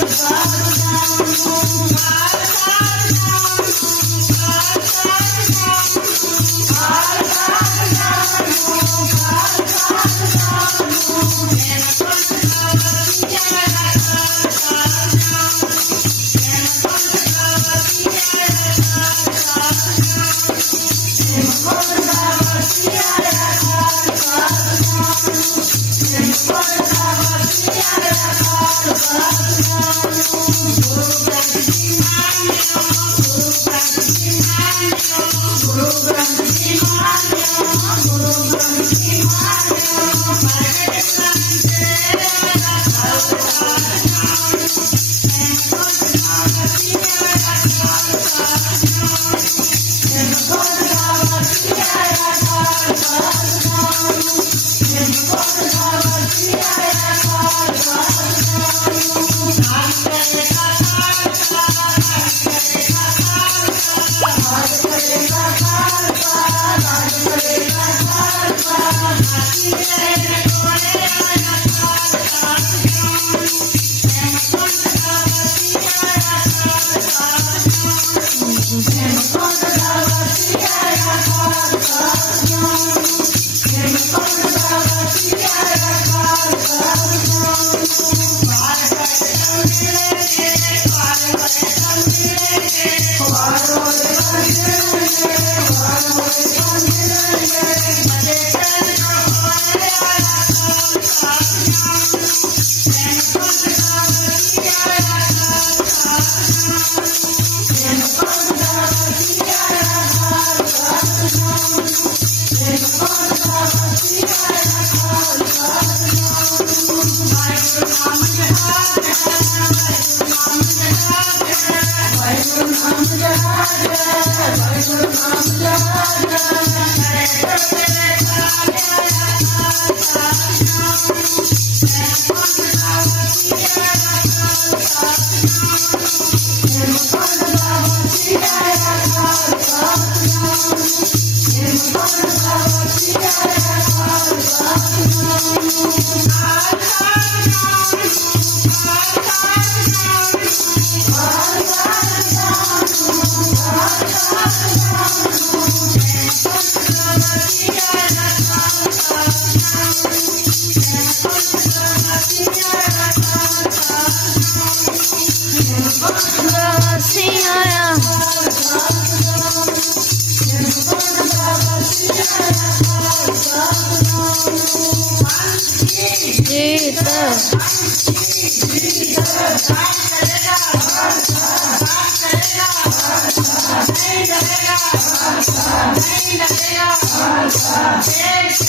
Bye. Hey, Thanks. Hey.